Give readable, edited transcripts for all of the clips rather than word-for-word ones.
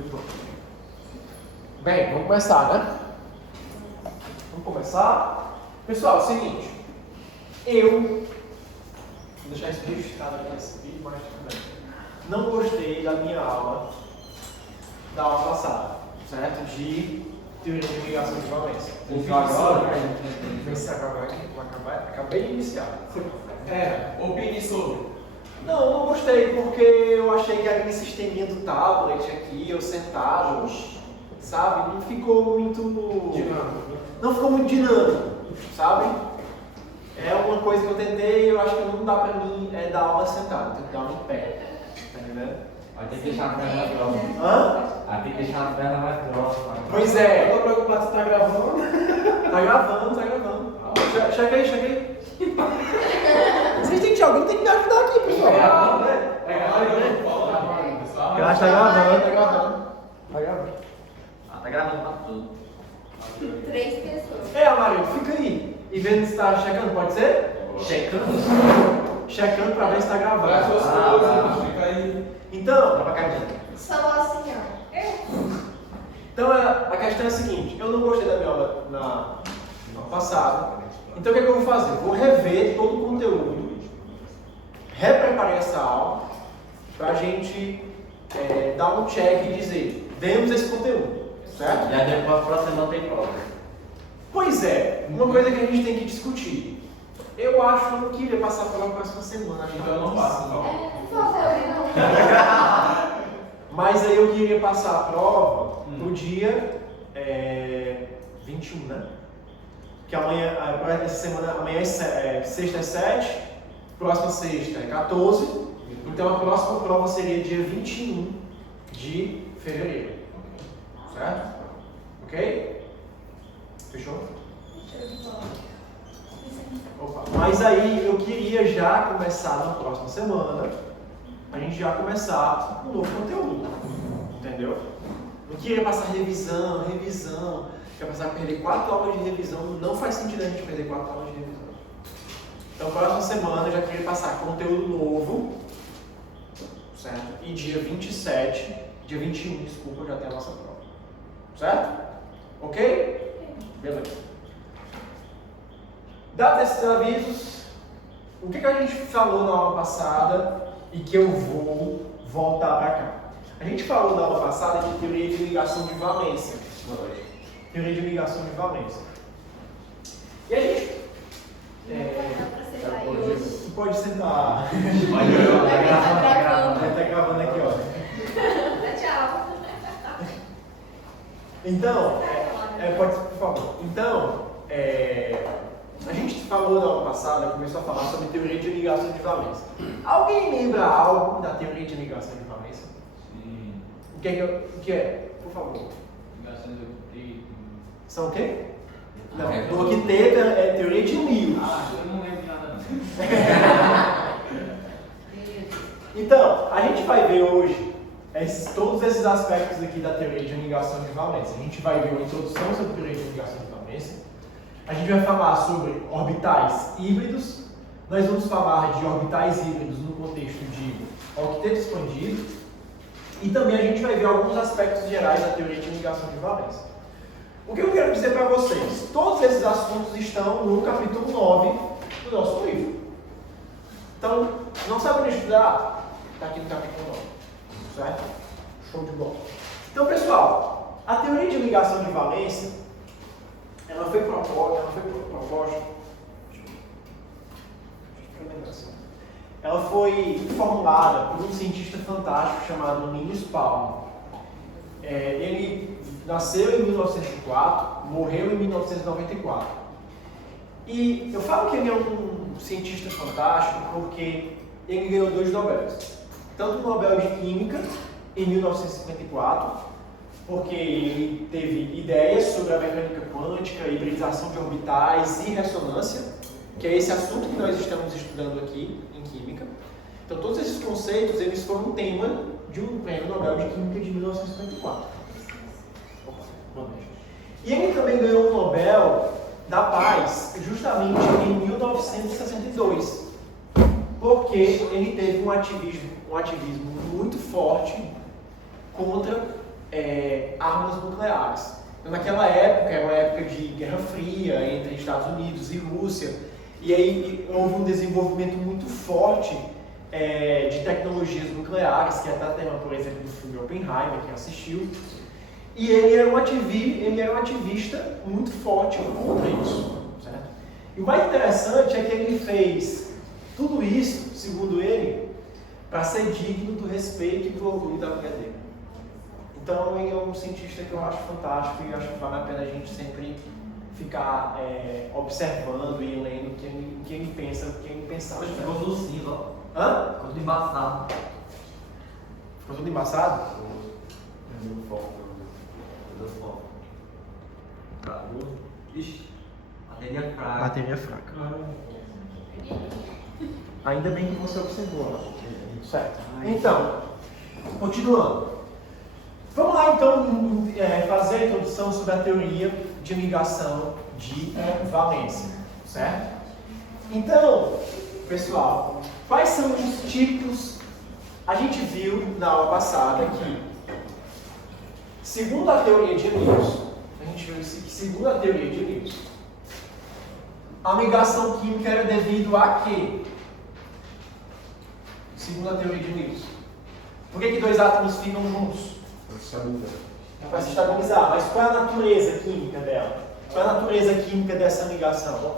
Show de bola. Bem, vamos começar, né? Vamos começar? Pessoal, é o seguinte. Vou deixar isso registrado aqui nesse vídeo, mas também. Não gostei da minha aula, da aula passada, certo? De teoria de ligação de valência. Acabei de iniciar. Opine sobre. Não gostei, porque eu achei que aquele sisteminha do tablet aqui, eu sentado, sabe? Não ficou muito dinâmico. Não ficou muito dinâmico, sabe? É uma coisa que eu tentei e eu acho que não dá pra mim dar aula sentado, tem que dar aula em pé. Tá entendendo? Vai ter que deixar a perna mais próxima. Hã? Vai ter que deixar a perna mais próxima. Pois é. Eu tô preocupado se tá gravando. Tá gravando. Chega aí. Vocês têm que alguém tem que me ajudar aqui, pessoal. Eu acho que tá gravando. Tá gravando pra tudo. 3 pessoas. Amarildo, fica aí. E vendo se tá checando, pode ser? Checando pra ver se tá gravando. Fica aí. Então, Só assim, ó. então a questão é a seguinte, eu não gostei da minha aula na aula passada. Então o que é que eu vou fazer? Vou rever todo o conteúdo, repreparei essa aula pra gente dar um check e dizer, vemos esse conteúdo, certo? Já depois, próxima semana tem prova. Pois é, uma coisa que a gente tem que discutir. Eu acho que eu não queria passar pela próxima semana. Então eu não passo, não. Por favor, não. Mas aí eu queria passar a prova no dia 21, né? Que amanhã, essa semana, amanhã sexta é 7, próxima sexta é 14. Então a próxima prova seria dia 21 de fevereiro. Certo? Ok? Fechou? Opa. Mas aí eu queria já começar na próxima semana, a gente já começar um novo conteúdo, entendeu? Não queria passar revisão, quer passar a perder 4 aulas de revisão, não faz sentido a gente perder 4 aulas de revisão. Então próxima semana eu já queria passar conteúdo novo, certo? E dia 21, desculpa, já tem a nossa prova, certo? Ok? Beleza. Dados esses avisos, o que a gente falou na aula passada e que eu vou voltar para cá? A gente falou na aula passada de teoria de ligação de valência. Teoria de ligação de valência. E a gente... Tu pode sentar. Tá gravando aqui, ó. Tchau. Então, pode, por favor. Então, a gente falou na aula passada, começou a falar sobre teoria de ligação de valência. Alguém lembra algo da teoria de ligação de valência? Sim. O que é? Por favor. Ligações de octeto. São o quê? Não, do octeto é teoria de Lewis. Eu não lembro nada não. Então, a gente vai ver hoje todos esses aspectos aqui da teoria de ligação de valência. A gente vai ver uma introdução sobre a teoria de ligação de valência. A gente vai falar sobre orbitais híbridos. Nós vamos falar de orbitais híbridos no contexto de octeto expandido. E também a gente vai ver alguns aspectos gerais da teoria de ligação de valência. O que eu quero dizer para vocês? Todos esses assuntos estão no capítulo 9 do nosso livro. Então, não sabe onde estudar? Está aqui no capítulo 9. Certo? Show de bola. Então, pessoal, a teoria de ligação de valência, ela foi proposta, ela foi formulada por um cientista fantástico chamado Linus Pauling. Ele nasceu em 1904, morreu em 1994. E eu falo que ele é um cientista fantástico porque ele ganhou 2 Nobéis. Tanto o Nobel de Química, em 1954, porque ele teve ideias sobre a mecânica quântica, hibridização de orbitais e ressonância, que é esse assunto que nós estamos estudando aqui em Química. Então todos esses conceitos, eles foram um tema de um prêmio Nobel de Química de 1954. E ele também ganhou o Nobel da Paz, justamente em 1962, porque ele teve um ativismo muito forte contra armas nucleares. Então, naquela época, era uma época de Guerra Fria entre Estados Unidos e Rússia, e aí houve um desenvolvimento muito forte de tecnologias nucleares, que até tema, por exemplo, do filme Oppenheimer, quem assistiu. E ele era um ativista muito forte contra isso. Certo? E o mais interessante é que ele fez tudo isso, segundo ele, para ser digno do respeito e do orgulho da mulher dele. Então ele é um cientista que eu acho fantástico e acho que vale a pena a gente sempre ficar observando e lendo o que ele pensa, o que ele pensava. Hoje ficou tudo cinza, ó. Hã? Ficou tudo embaçado. Ficou tudo embaçado? Deu foco. Deu foco. Travou. Ixi, bateria fraca. Bateria fraca. Ainda bem que você observou, né? Certo. Então, continuando. Vamos lá então fazer a introdução sobre a teoria de ligação de valência, certo? Então, pessoal, quais são os tipos? A gente viu na aula passada que, segundo a teoria de Lewis, a ligação química era devido a quê? Segundo a teoria de Lewis. Por que dois átomos ficam juntos? Para se estabilizar. Mas qual é a natureza química dela? Qual é a natureza química dessa ligação?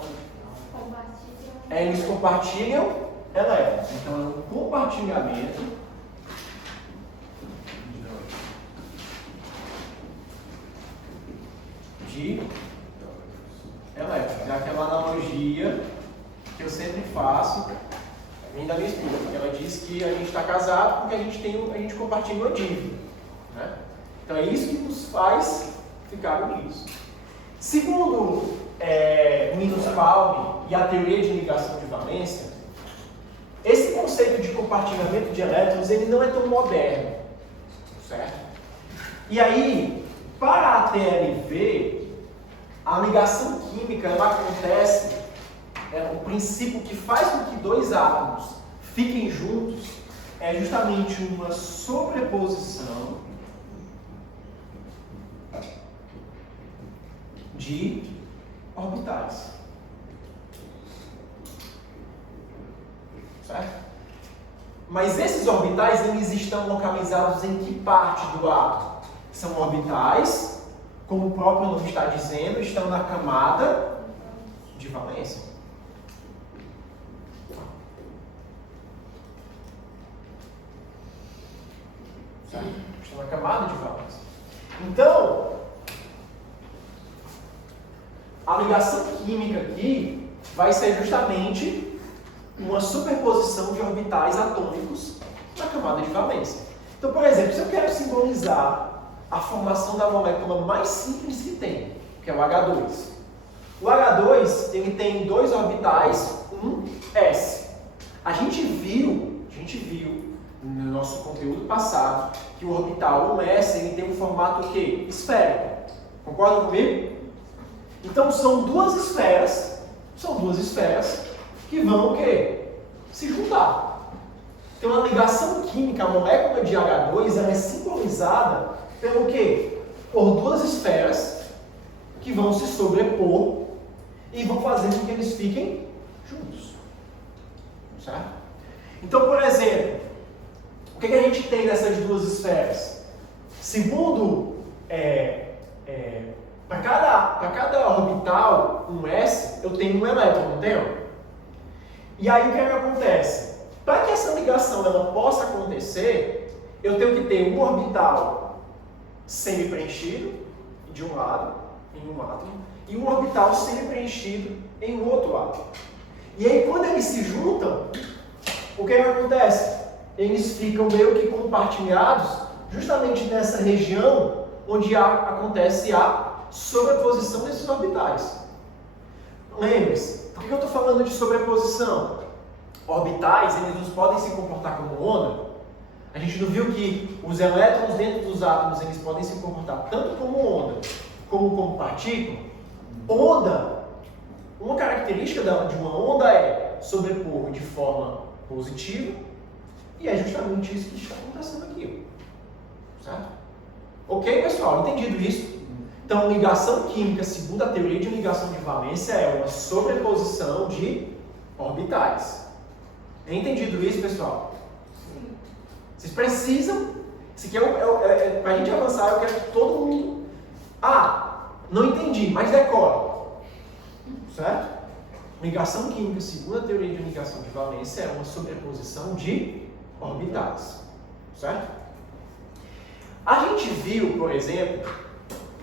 Eles compartilham elétrons. Então é um compartilhamento de elétrons. É aquela analogia que eu sempre faço. Ainda me explica, porque ela diz que a gente está casado porque a gente compartilha uma dívida. Né? Então é isso que nos faz ficar unidos. Segundo Linus Pauling e a teoria de ligação de valência, esse conceito de compartilhamento de elétrons ele não é tão moderno, certo? E aí, para a TLV, a ligação química ela acontece, o princípio que faz com que dois átomos fiquem juntos é justamente uma sobreposição de orbitais. Certo? Mas esses orbitais eles estão localizados em que parte do átomo? São orbitais, como o próprio nome está dizendo, estão na camada de valência. Certo? Estão na camada de valência. Então, a ligação química aqui vai ser justamente uma superposição de orbitais atômicos na camada de valência. Então, por exemplo, se eu quero simbolizar a formação da molécula mais simples que tem, que é o H2. O H2 ele tem dois orbitais, um S. A gente viu no nosso conteúdo passado que o orbital 1s ele tem um formato o quê? Esférico. Concordam comigo? Então são duas esferas que vão o quê? Se juntar. Então a ligação química, a molécula de H2, ela é simbolizada pelo quê? Por duas esferas que vão se sobrepor e vão fazer com que eles fiquem juntos. Certo? Então, por exemplo, o que a gente tem nessas duas esferas? Segundo, para cada orbital, um S, eu tenho um elétron, não tenho? E aí o que acontece? Para que essa ligação ela possa acontecer, eu tenho que ter um orbital semi-preenchido de um lado, em um átomo, e um orbital semi-preenchido em um outro átomo. E aí quando eles se juntam, o que acontece? Eles ficam meio que compartilhados justamente nessa região onde acontece a sobreposição desses orbitais. Lembre-se, por que eu estou falando de sobreposição? Orbitais, eles não podem se comportar como onda. A gente não viu que os elétrons dentro dos átomos, eles podem se comportar tanto como onda, como partícula. Onda, uma característica de uma onda é sobrepor de forma positiva, e é justamente isso que está acontecendo aqui. Certo? Ok, pessoal? Entendido isso? Então, ligação química, segundo a teoria de ligação de valência, é uma sobreposição de orbitais. Entendido isso, pessoal? Vocês precisam. Isso aqui para a gente avançar, eu quero que todo mundo. Ah, não entendi, mas decore. Certo? Ligação química, segundo a teoria de ligação de valência, é uma sobreposição de orbitais. Certo? A gente viu, por exemplo,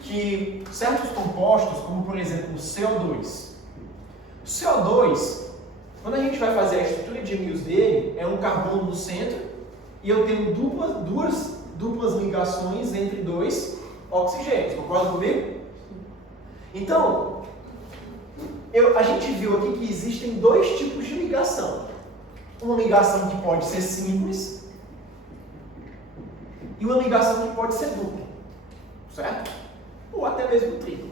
que certos compostos, como por exemplo o CO2. O CO2, quando a gente vai fazer a estrutura de íons dele, é um carbono no centro e eu tenho duas duplas ligações entre dois oxigênios. Concorda comigo? Então, a gente viu aqui que existem dois tipos de ligação. Uma ligação que pode ser simples e uma ligação que pode ser dupla. Certo? Ou até mesmo tripla.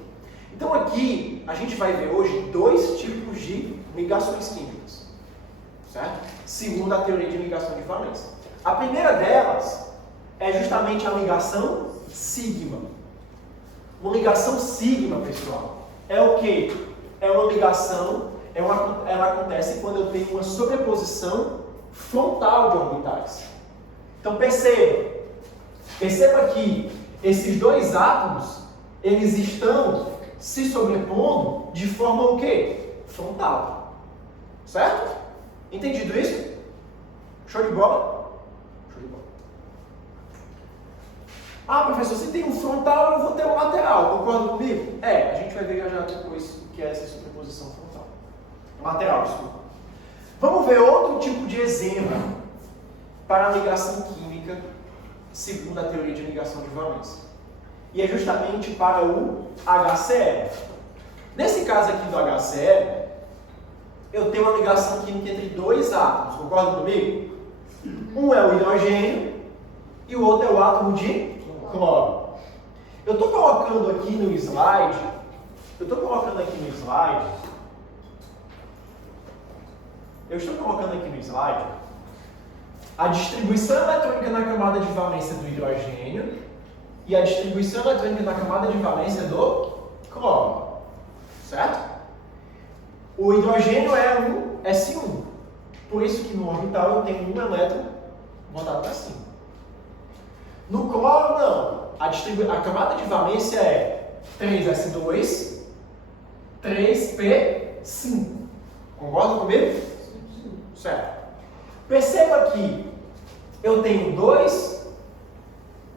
Então aqui a gente vai ver hoje dois tipos de ligações químicas. Certo? Segundo a teoria de ligação de valência. A primeira delas é justamente a ligação sigma. Uma ligação sigma, pessoal, é o quê? É uma ligação, ela acontece quando eu tenho uma sobreposição frontal de orbitais. Então perceba que esses dois átomos, eles estão se sobrepondo de forma o quê? Frontal. Certo? Entendido isso? Show de bola? Show de bola. Ah, professor, se tem um frontal, eu vou ter um lateral. Concorda comigo? A gente vai ver já depois o que é essa sobreposição frontal. Lateral, desculpa. Vamos ver outro tipo de exemplo para a ligação química, segundo a teoria de ligação de valência. E é justamente para o HCl. Nesse caso aqui do HCl, eu tenho uma ligação química entre dois átomos. Concorda comigo? Um é o hidrogênio e o outro é o átomo de cloro. Eu estou colocando aqui no slide, a distribuição eletrônica na camada de valência do hidrogênio e a distribuição eletrônica na camada de valência do cloro. Certo? O hidrogênio é um S1. Por isso que no orbital eu tenho um elétron voltado para cima. No cloro, não. A camada de valência é 3S2, 3P5. Concorda comigo? Certo. Perceba que eu tenho dois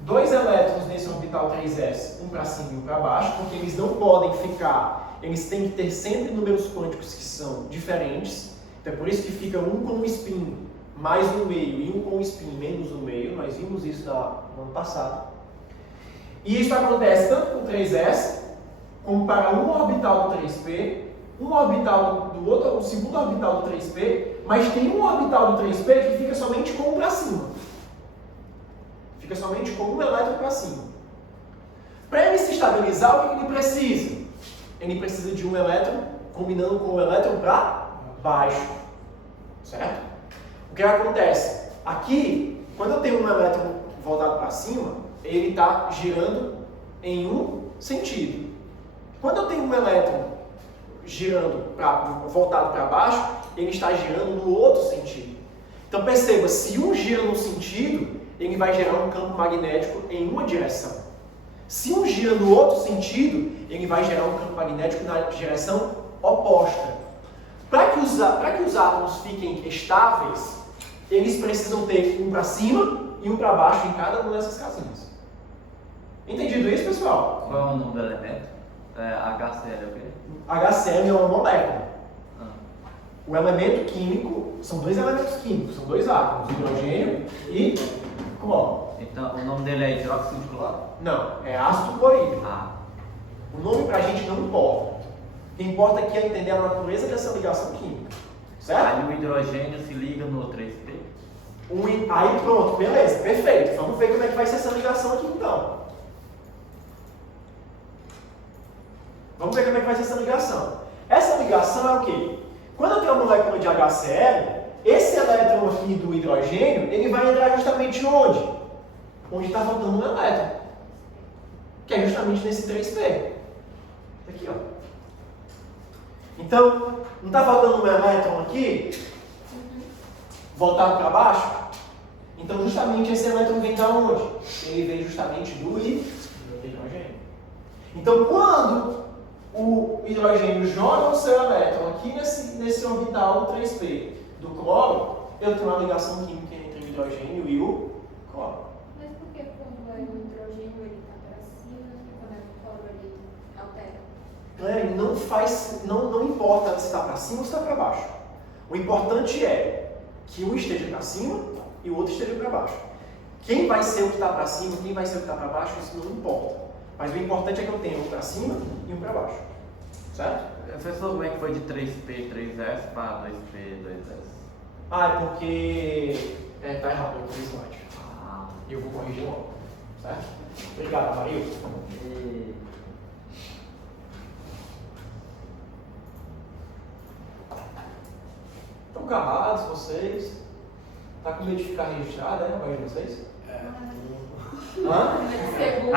elétrons nesse orbital 3s, um para cima e um para baixo, porque eles não podem ficar, eles têm que ter sempre números quânticos que são diferentes. Então é por isso que fica um com um spin mais no meio e um com um spin menos no meio. Nós vimos isso no ano passado. E isso acontece tanto com 3s, como para um orbital do 3p, um orbital do outro, o segundo orbital do 3p, mas tem um orbital do 3p que fica somente com um para cima. Fica somente com um elétron para cima. Para ele se estabilizar, o que ele precisa? Ele precisa de um elétron combinando com o elétron para baixo. Certo? O que acontece? Aqui, quando eu tenho um elétron voltado para cima, ele está girando em um sentido. Quando eu tenho um elétron girando voltado para baixo, ele está girando no outro sentido. Então perceba, se um gira no sentido, ele vai gerar um campo magnético em uma direção. Se um gira no outro sentido, ele vai gerar um campo magnético na direção oposta. Para que os átomos fiquem estáveis, eles precisam ter um para cima e um para baixo em cada uma dessas casinhas. Entendido isso, pessoal? Qual é o nome do elemento? HCl, o quê? HCl é uma molécula. O elemento químico, são dois elementos químicos, são dois átomos, hidrogênio e cloro. Então, o nome dele é hidróxido de cloro? Não, é ácido clorídrico. Ah. O nome pra gente não importa. O que importa aqui é entender a natureza dessa ligação química. Certo? Aí o hidrogênio se liga no 3P? Aí pronto, beleza, perfeito. Vamos ver como é que vai ser essa ligação aqui então. Vamos ver como é que vai ser essa ligação. Essa ligação é o quê? Quando eu tenho uma molécula de HCl, esse elétron aqui do hidrogênio, ele vai entrar justamente onde? Onde está faltando um elétron. que é justamente nesse 3P. Aqui, ó. Então, não está faltando um elétron aqui? Voltado para baixo? Então, justamente esse elétron vem de onde? Ele vem justamente do hidrogênio. Então, quando o hidrogênio joga o seu elétron aqui nesse orbital 3P do cloro, eu tenho uma ligação química entre o hidrogênio e o cloro. Mas por que quando vai o hidrogênio ele está para cima e quando é o cloro ele altera? Claire, não importa se está para cima ou se está para baixo. O importante é que um esteja para cima e o outro esteja para baixo. Quem vai ser o que está para cima, quem vai ser o que está para baixo, isso não importa. Mas o importante é que eu tenha um para cima e um para baixo. Certo? Professor, como é que foi de 3P, 3S para 2P, 2S? Ah, é porque tá errado aqui no slide. Ah. Eu vou corrigir logo. Certo? Obrigado, Maria. Estão calados vocês? Tá com medo de ficar registrado, a voz de vocês? Hã? Segundo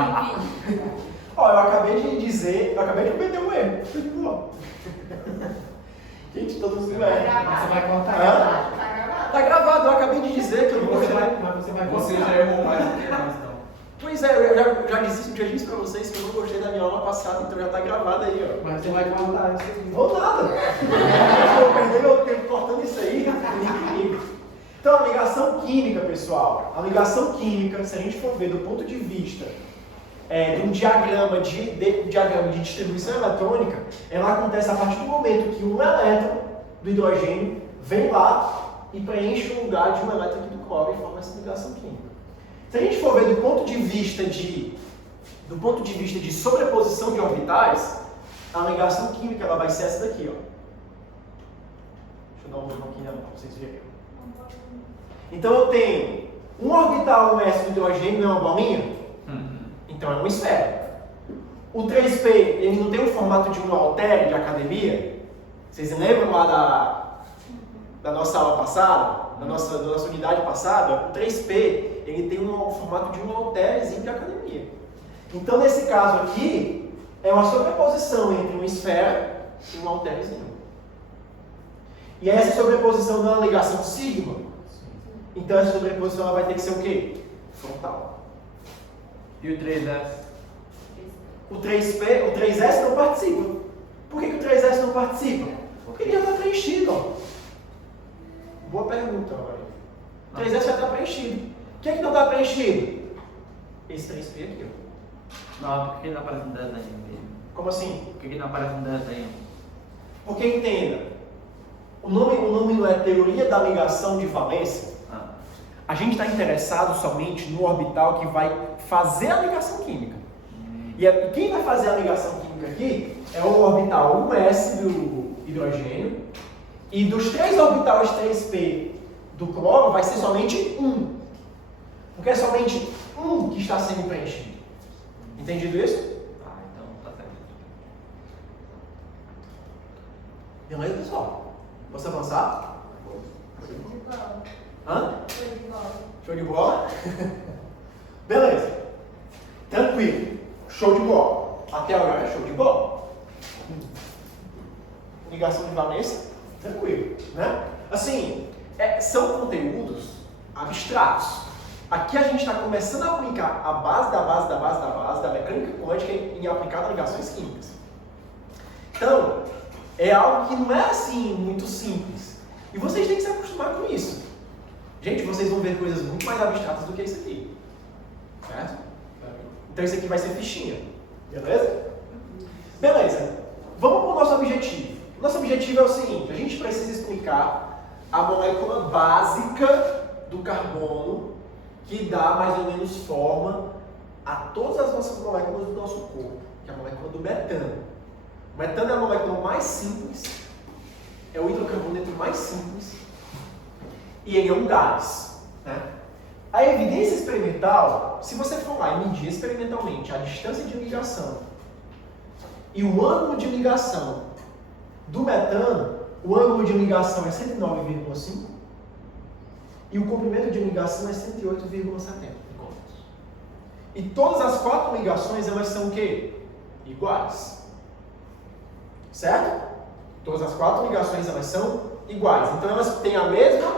Ó, eu acabei de cometer um erro. Foi de boa. Gente, todo mundo Tá é. gravado. Você vai contar. Hã? Tá gravado? Tá gravado, eu acabei de dizer que eu não Você gostei. vai, mas você vai Você contar. já errou mais do que nós, então. Pois é, eu já disse pra vocês que eu não gostei da minha aula passada, então já tá gravado aí, ó. Mas você vai contar isso aqui. Vou nada. Eu vou perder meu tempo cortando isso aí. Então, a ligação química, pessoal. A ligação química, se a gente for ver do ponto de vista de um diagrama de distribuição eletrônica, ela acontece a partir do momento que um elétron do hidrogênio vem lá e preenche o lugar de um elétron aqui do cloro e forma essa ligação química. Se a gente for ver do ponto de vista de sobreposição de orbitais, a ligação química ela vai ser essa daqui, ó. Deixa eu dar um zoom aqui para vocês verem. Então eu tenho um orbital S do hidrogênio, é uma bolinha? Então é uma esfera. O 3P, ele não tem o formato de um haltere de academia? Vocês lembram lá da nossa aula passada? Da nossa unidade passada? O 3P, ele tem o formato de um halterezinho de academia. Então nesse caso aqui, é uma sobreposição entre uma esfera e um halterezinho. E essa sobreposição não é uma ligação sigma? Então essa sobreposição ela vai ter que ser o quê? Frontal. E o 3S? O 3S não participa. Por que o 3S não participa? Porque ele já está preenchido. Ó. Boa pergunta, Maria. O 3S já está preenchido. O que é que não está preenchido? Esse 3P aqui. Ó. Não, por que não aparece um desenho? Como assim? Por que não aparece um desenho? Porque entenda, o nome não é teoria da ligação de valência. A gente está interessado somente no orbital que vai fazer a ligação química. E quem vai fazer a ligação química aqui é o orbital 1s do hidrogênio. E dos 3 orbitais 3p do cloro vai ser somente um. Porque é somente um que está sendo preenchido. Entendido isso? Ah, então tá certo. Beleza, pessoal? Posso avançar? Show de bola. Hã? Show de bola. Show de bola? Beleza. Tranquilo. Show de bola. Até agora é show de bola. Ligação de valência? Tranquilo, né? Assim, são conteúdos abstratos. Aqui a gente está começando a aplicar a base da mecânica quântica em aplicar ligações químicas. Então, é algo que não é assim muito simples. E vocês têm que se acostumar com isso. Gente, vocês vão ver coisas muito mais abstratas do que isso aqui. Certo? Então isso aqui vai ser fichinha. Beleza? Beleza. Vamos para o nosso objetivo. Nosso objetivo é o seguinte, a gente precisa explicar a molécula básica do carbono que dá mais ou menos forma a todas as nossas moléculas do nosso corpo, que é a molécula do metano. O metano é a molécula mais simples, é o hidrocarboneto mais simples e ele é um gás. Né? A evidência experimental, se você for lá e medir experimentalmente a distância de ligação e o ângulo de ligação do metano, o ângulo de ligação é 109,5 e o comprimento de ligação é 108,70 quilômetros. E todas as 4 ligações, elas são o quê? Iguais. Certo? Todas as 4 ligações, elas são iguais. Então, elas têm a mesma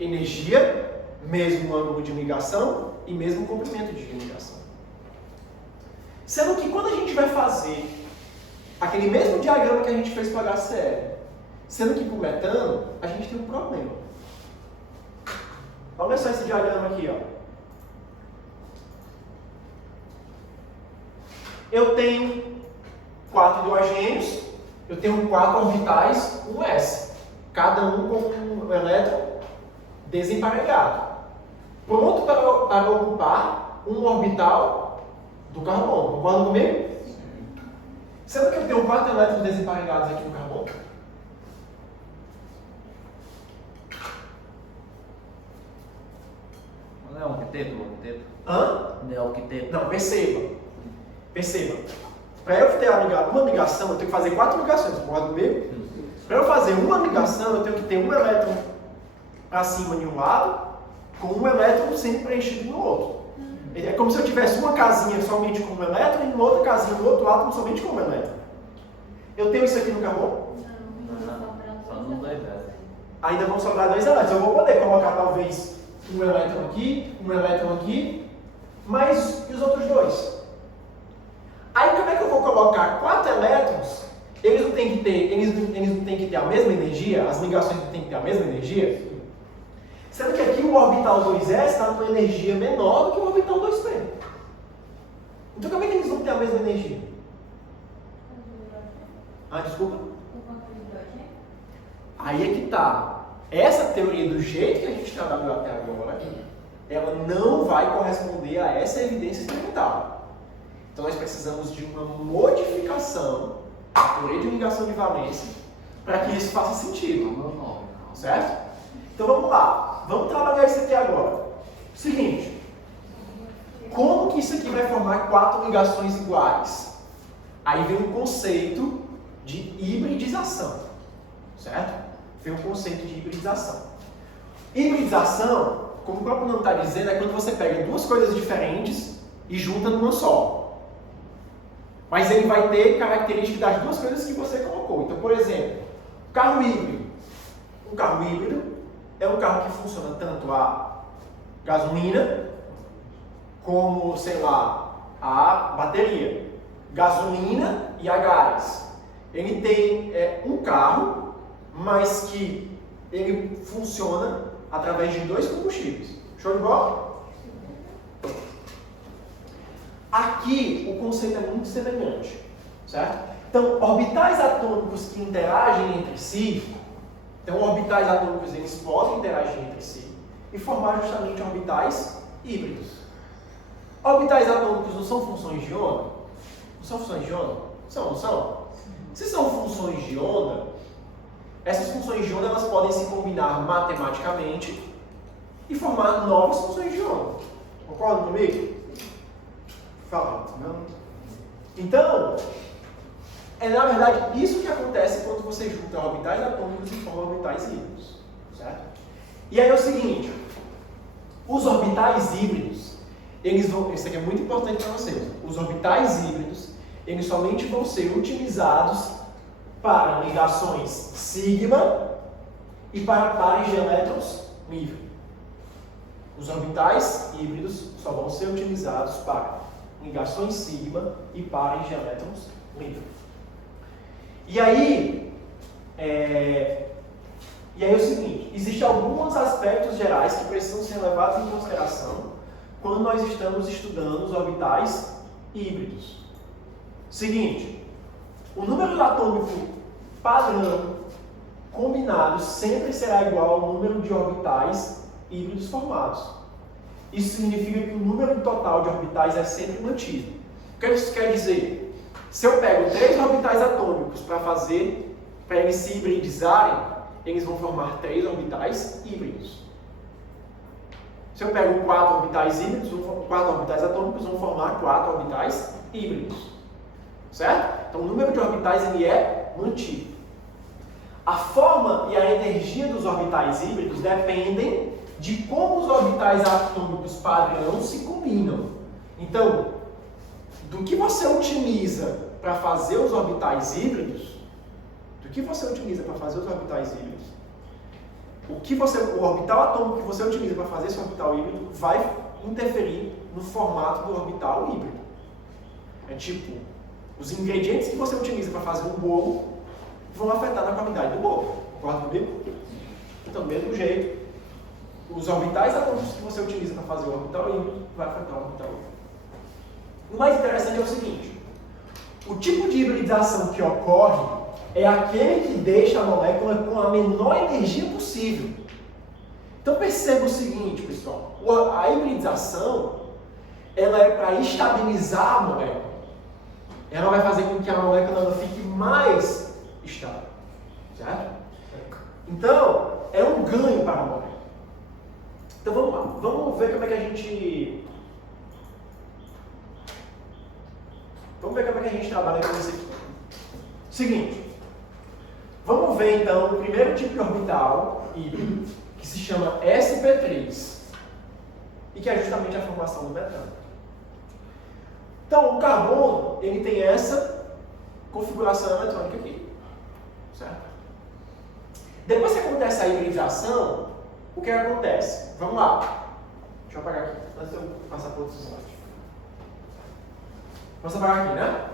energia, mesmo ângulo de ligação e mesmo comprimento de ligação. Sendo que quando a gente vai fazer aquele mesmo diagrama que a gente fez para o HCl, sendo que para o metano, a gente tem um problema. Olha só esse diagrama aqui, ó. Eu tenho 4 hidrogênios, eu tenho 4 orbitais, um S, cada um com um elétron desemparelhado, pronto para ocupar um orbital do carbono. Concorda comigo? Sendo que eu tenho 4 elétrons desemparelhados aqui no carbono? Não é um octeto? Hã? Não é octeto? Não, perceba. Para eu ter uma ligação, eu tenho que fazer 4 ligações, concorda comigo? Para eu fazer uma ligação, eu tenho que ter um elétron para cima de um lado, com um elétron sempre preenchido no outro. É como se eu tivesse uma casinha somente com um elétron e uma outra casinha no outro átomo somente com um elétron. Eu tenho isso aqui no carbono? Só nos 2 elétrons. Ainda vão sobrar 2 elétrons. Eu vou poder colocar talvez um elétron aqui, mas e os outros 2? Aí como é que eu vou colocar 4 elétrons? Eles não têm que ter a mesma energia? As ligações não têm que ter a mesma energia? Sendo que aqui o orbital 2s está numa energia menor do que o orbital 2p. Então como é que eles vão ter a mesma energia? Desculpa? Aí é que tá. Essa teoria, do jeito que a gente trabalhou até agora, ela não vai corresponder a essa evidência experimental. Então nós precisamos de uma modificação da teoria de ligação de valência para que isso faça sentido. Certo? Então vamos lá. Vamos trabalhar isso aqui agora. Seguinte. Como que isso aqui vai formar 4 ligações iguais? Aí vem o conceito de hibridização. Certo? Vem o conceito de hibridização. Hibridização, como o próprio nome está dizendo, é quando você pega 2 coisas diferentes e junta numa só. Mas ele vai ter características das 2 coisas que você colocou. Então, por exemplo, carro híbrido. Um carro híbrido é um carro que funciona tanto a gasolina como, sei lá, a bateria. Gasolina e a gás. Ele tem um carro, mas que ele funciona através de 2 combustíveis. Show de bola? Aqui o conceito é muito semelhante, certo? Então, orbitais atômicos que interagem entre si, então orbitais atômicos eles podem interagir entre si e formar justamente orbitais híbridos. Orbitais atômicos não são funções de onda? Não são funções de onda? São, não são? Se são funções de onda, essas funções de onda elas podem se combinar matematicamente e formar novas funções de onda. Concordam comigo? Fala, não? Então, é na verdade isso que acontece quando você junta orbitais atômicos e forma orbitais híbridos. Certo? E aí é o seguinte, os orbitais híbridos, isso aqui é muito importante para vocês, os orbitais híbridos, eles somente vão ser utilizados para ligações sigma e para pares de elétrons livre. Os orbitais híbridos só vão ser utilizados para ligações sigma e pares de elétrons livre. E aí é o seguinte, existem alguns aspectos gerais que precisam ser levados em consideração quando nós estamos estudando os orbitais híbridos. Seguinte, o número atômico padrão combinado sempre será igual ao número de orbitais híbridos formados. Isso significa que o número total de orbitais é sempre mantido. O que isso quer dizer? Se eu pego 3 orbitais atômicos para eles se hibridizarem, eles vão formar 3 orbitais híbridos. Se eu pego 4 orbitais híbridos, 4 orbitais atômicos vão formar 4 orbitais híbridos. Certo? Então o número de orbitais ele é mantido. A forma e a energia dos orbitais híbridos dependem de como os orbitais atômicos padrão se combinam. Então, do que você otimiza para fazer os orbitais híbridos, o orbital atômico que você utiliza para fazer esse orbital híbrido vai interferir no formato do orbital híbrido. É tipo, os ingredientes que você utiliza para fazer um bolo vão afetar na qualidade do bolo. Concorda comigo? Então, do mesmo jeito, os orbitais atômicos que você utiliza para fazer o orbital híbrido vai afetar o orbital híbrido. O mais interessante é o seguinte: o tipo de hibridização que ocorre é aquele que deixa a molécula com a menor energia possível. Então perceba o seguinte, pessoal: a hibridização ela é para estabilizar a molécula. Ela vai fazer com que a molécula ela fique mais estável, certo? Então é um ganho para a molécula. Então vamos lá, vamos ver como é que a gente trabalha com isso aqui. Seguinte, vamos ver então o primeiro tipo de orbital híbrido, que se chama sp3, e que é justamente a formação do metano. Então, o carbono, ele tem essa configuração eletrônica aqui, certo? Depois que acontece a hibridização, o que acontece? Vamos lá. Deixa eu apagar aqui, antes de eu passar para outro slide. Vamos apagar aqui, né?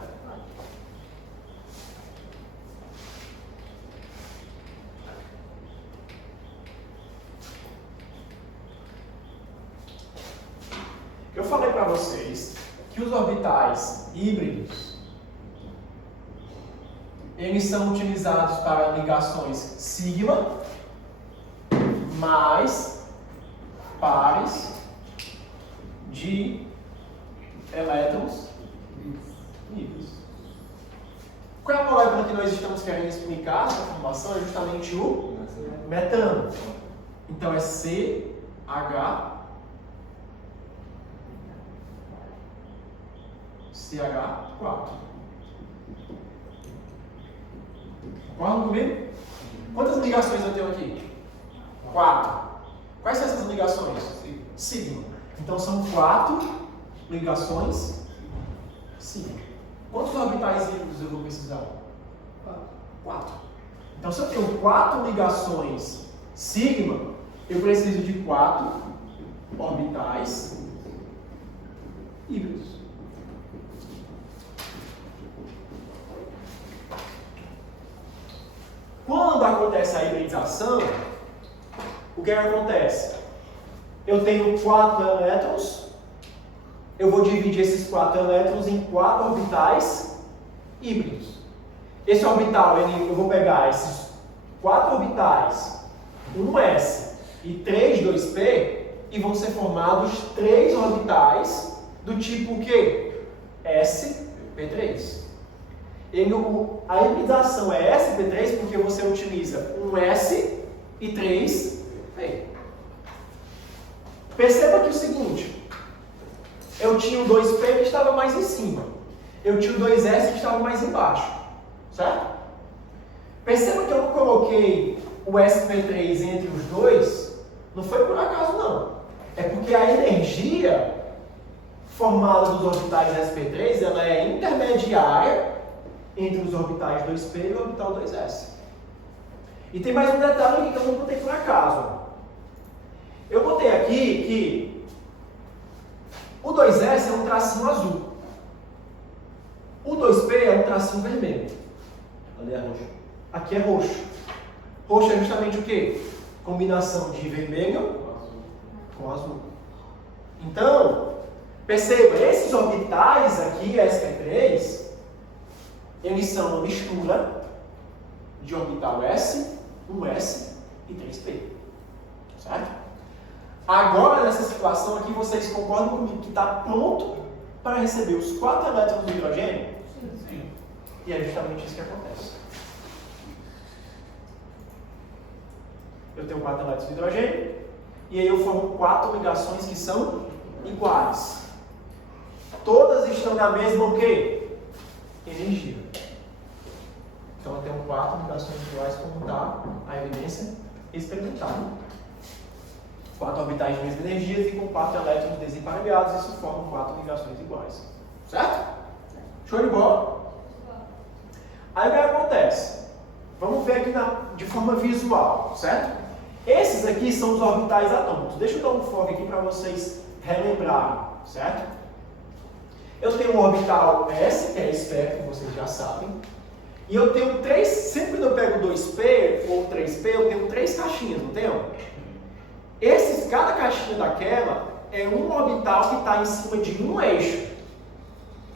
Eu falei para vocês que os orbitais híbridos eles são utilizados para ligações sigma mais pares de elétrons livres. Qual é a molécula que nós estamos querendo explicar essa formação? É justamente o metano. Então é CH4. Concordam comigo? Quantas ligações eu tenho aqui? 4. Quais são essas ligações? Sigma. Então são 4 ligações sigma. Quantos orbitais híbridos eu vou precisar? 4. Então se eu tenho 4 ligações sigma, eu preciso de 4 orbitais híbridos. Quando acontece a hibridização, o que acontece? Eu tenho 4 elétrons, eu vou dividir esses 4 elétrons em 4 orbitais híbridos. Esse orbital, eu vou pegar esses 4 orbitais, 1s e 3 2p, e vão ser formados 3 orbitais do tipo o quê? sp3. A hibridização é sp3 porque você utiliza um S e 3 P. Perceba que o seguinte: eu tinha um 2P que estava mais em cima, eu tinha um 2S que estava mais embaixo, certo? Perceba que eu não coloquei o sp3 entre os dois, não foi por acaso não. É porque a energia formada dos orbitais sp3 ela é intermediária entre os orbitais 2p e o orbital 2s. E tem mais um detalhe aqui que eu não botei por acaso. Eu botei aqui que o 2s é um tracinho azul. O 2p é um tracinho vermelho. Ali é roxo. Aqui é roxo. Roxo é justamente o quê? Combinação de vermelho com azul. Então, perceba, esses orbitais aqui, sp3, eles são uma mistura de orbital S, 1s e 3p. Certo? Agora, nessa situação aqui, vocês concordam comigo que está pronto para receber os 4 elétrons do hidrogênio? Sim. E é justamente isso que acontece. Eu tenho 4 elétrons de hidrogênio, e aí eu formo 4 ligações que são iguais. Todas estão na mesma o quê? Energia. Então eu tenho 4 ligações iguais como está a evidência experimental. 4 orbitais de mesma energia e com 4 elétrons desemparelhados, isso forma 4 ligações iguais. Certo? Show de bola? Aí o que acontece? Vamos ver aqui de forma visual, certo? Esses aqui são os orbitais atômicos. Deixa eu dar um foco aqui para vocês relembrarem, certo? Eu tenho um orbital S, que é a esfera, que vocês já sabem. E eu tenho 3, sempre quando eu pego 2P ou 3P, eu tenho 3 caixinhas, não tenho? Cada caixinha daquela é um orbital que está em cima de um eixo.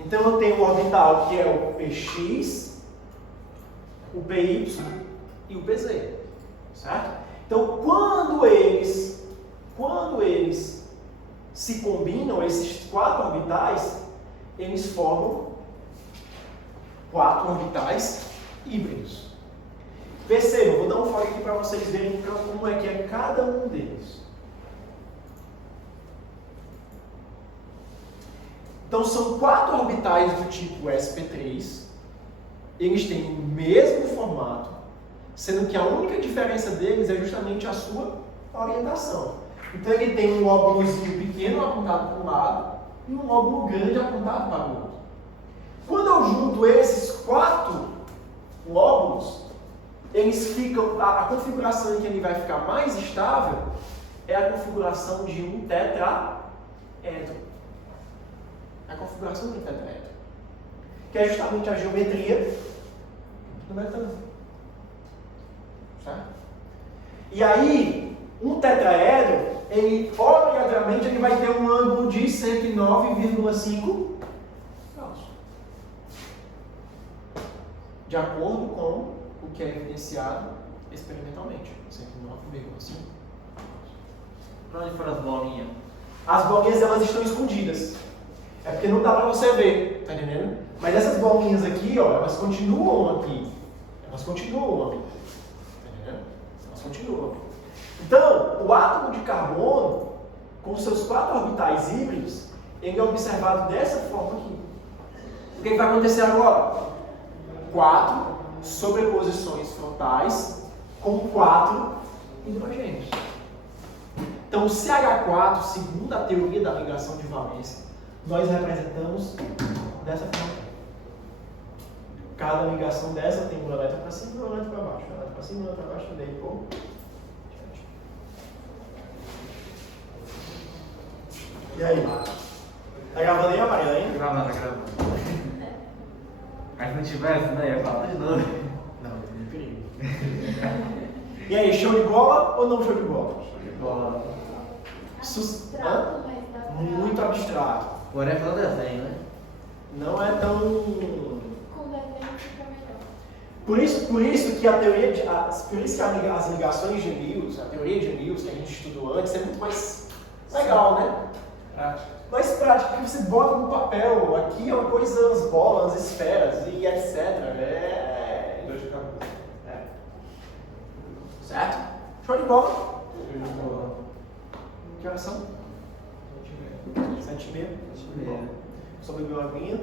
Então eu tenho um orbital que é o PX, o PY e o PZ, certo? Então quando eles se combinam, esses 4 orbitais, eles formam 4 orbitais híbridos. Percebam, vou dar um foco aqui para vocês verem como é que é cada um deles. Então são 4 orbitais do tipo sp3, eles têm o mesmo formato, sendo que a única diferença deles é justamente a sua orientação. Então ele tem um lóbulozinho pequeno apontado para um lado e um lóbulo grande apontado para o outro. Quando eu junto esses 4 lóbulos, eles ficam, a configuração em que ele vai ficar mais estável é a configuração de um tetraedro. A configuração de um tetraedro, que é justamente a geometria do metano. Certo? E aí, um tetraedro, ele obrigatoriamente ele vai ter um ângulo de 109,5 graus. De acordo com o que é evidenciado experimentalmente. 109,5. Para onde foram as bolinhas? As bolinhas elas estão escondidas. É porque não dá para você ver, tá entendendo? Mas essas bolinhas aqui, ó, elas continuam aqui. Elas continuam aqui. Tá entendendo? Elas continuam aqui. Então, o átomo de carbono, com seus 4 orbitais híbridos, ele é observado dessa forma aqui. O que vai acontecer agora? 4 sobreposições frontais com 4 hidrogênios. Então, o CH4, segundo a teoria da ligação de valência, nós representamos dessa forma. Cada ligação dessa tem um elétron para cima e um elétron para baixo. Um elétron para cima e um elétron para baixo, daí por diante. E aí? Tá gravando aí, Maria? Hein? Gravando. Mas se não tivesse, né? Ia falar de novo. Não, tem perigo. E aí, show de bola ou não show de bola? Show de bola. Abstrato, mas dá pra... Muito abstrato. Porém, pelo desenho, né? Não é tão... Com desenho fica melhor. Por isso que a teoria por isso que as ligações de Lewis, a teoria de Lewis que a gente estudou antes é muito mais legal, né? Prático. Mais prático, porque você bota no papel, aqui é uma coisa, as bolas, as esferas e etc. Dor de cabeça. Certo? Show de bola. Show de bola. Que horas são? 7h30. Só beber uma aguinha.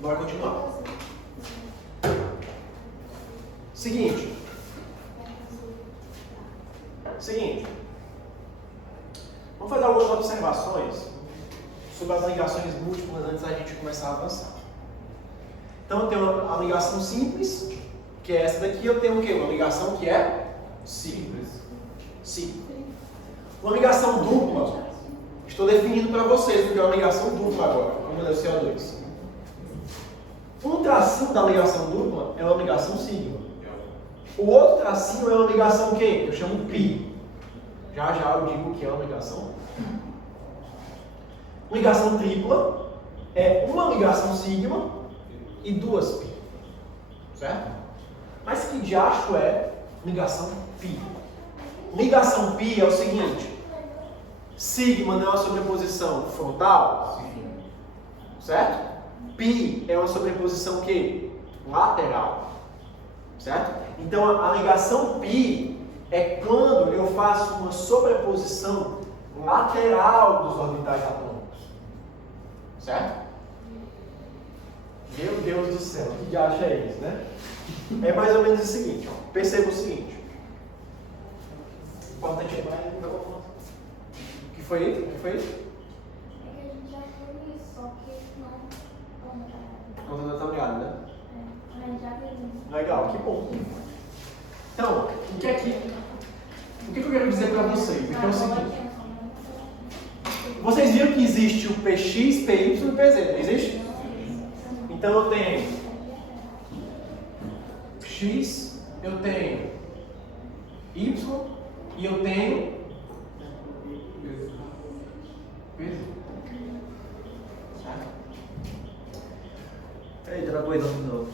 Bora continuar. Seguinte. Vamos fazer algumas observações sobre as ligações múltiplas antes da gente começar a avançar. Então eu tenho a ligação simples, que é essa daqui. Eu tenho o quê? Uma ligação que é simples. Uma ligação dupla. Estou definindo para vocês o que é uma ligação dupla agora. Vamos ler o CO2. Um tracinho da ligação dupla é uma ligação sigma. O outro tracinho é uma ligação o quê? Eu chamo pi. Já eu digo que é uma ligação. Ligação tripla é uma ligação sigma e 2 pi. Certo? Mas que diacho é ligação pi? Ligação pi é o seguinte. Sigma não é uma sobreposição frontal? Certo? Pi é uma sobreposição o quê? Lateral. Certo? Então a ligação pi é quando eu faço uma sobreposição lateral dos orbitais atômicos. Certo? Meu Deus do céu, o que acha é isso, né? É mais ou menos o seguinte, ó. Perceba o seguinte. Importante é. O que foi isso? O que foi isso? É que a gente já viu isso, só que não conta. Conta da tabelada, né? A gente já viu isso. Legal, que bom. Então, o que eu quero dizer para vocês? Aqui é o seguinte. Vocês viram que existe o PX, PY e PZ, não existe? Então eu tenho X, eu tenho Y e eu tenho PZ. Certo? Peraí, outra coisa de novo.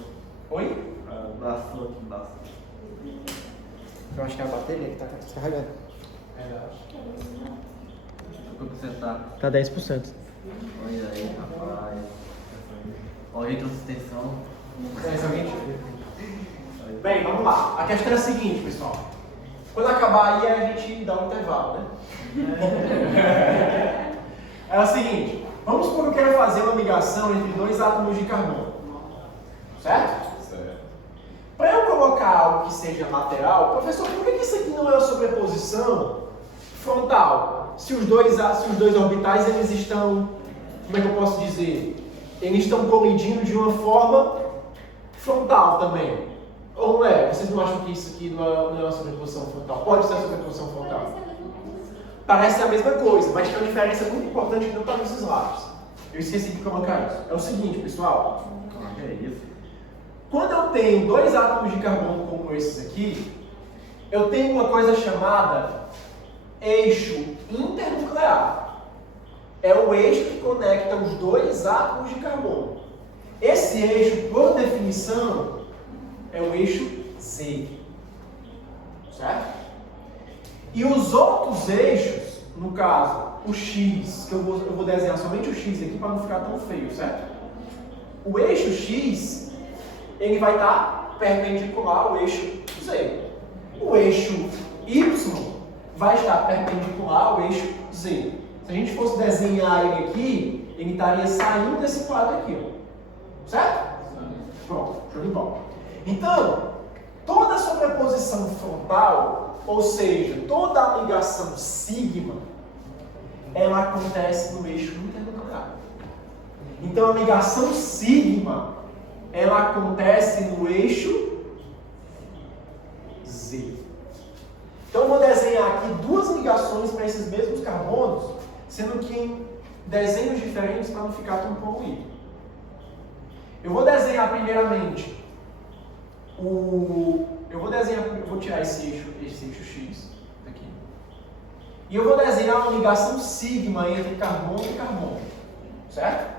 Oi? Bastante aqui embaixo. Eu acho que é a bateria que está carregando. Quanto você tá? Tá 10%. Olha aí, rapaz. Olha a transistência. Bem, vamos lá. A questão é a seguinte, pessoal. Quando acabar aí, a gente dá um intervalo, né? É o seguinte. Vamos supor que eu quero fazer uma ligação entre dois átomos de carbono. Certo? Certo. Para eu colocar algo que seja lateral, professor, por que isso aqui não é uma sobreposição frontal? Se os dois orbitais eles estão, como é que eu posso dizer? Eles estão colidindo de uma forma frontal também. Ou não é? Vocês não acham que isso aqui não é uma sobreposição frontal? Pode ser uma sobreposição frontal. Parece a mesma coisa, mas tem uma diferença muito importante que não está nesses lados. Eu esqueci de colocar isso. É o seguinte, pessoal. É isso. Quando eu tenho dois átomos de carbono como esses aqui, eu tenho uma coisa chamada eixo internuclear. É o eixo que conecta os dois átomos de carbono. Esse eixo, por definição, é o eixo Z. Certo? E os outros eixos, no caso, o X, que eu vou desenhar somente o X aqui para não ficar tão feio, certo? O eixo X, ele vai estar perpendicular ao eixo Z. O eixo Y vai estar perpendicular ao eixo Z. Se a gente fosse desenhar ele aqui, ele estaria saindo desse quadro aqui, ó. Certo? Pronto, show de bola. Então, toda sobreposição frontal, ou seja, toda a ligação sigma, ela acontece no eixo internuclear. Então, a ligação sigma, ela acontece no eixo Z. Então, eu vou desenhar aqui duas ligações para esses mesmos carbonos, sendo que em desenhos diferentes para não ficar tão poluído. Eu vou desenhar primeiramente eu vou tirar esse eixo X daqui. E eu vou desenhar uma ligação sigma entre carbono e carbono. Certo?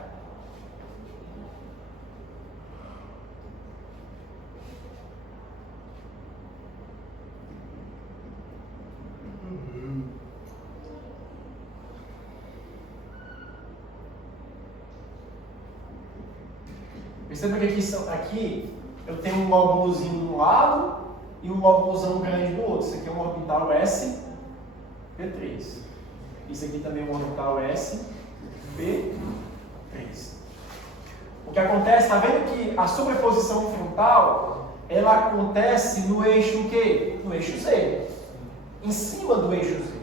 Perceba que aqui eu tenho um lóbulozinho de um lado e um lóbulozão grande do outro. Isso aqui é um orbital SP3. Isso aqui também é um orbital SP3. O que acontece, está vendo que a sobreposição frontal, ela acontece no eixo o quê? No eixo Z. Em cima do eixo Z.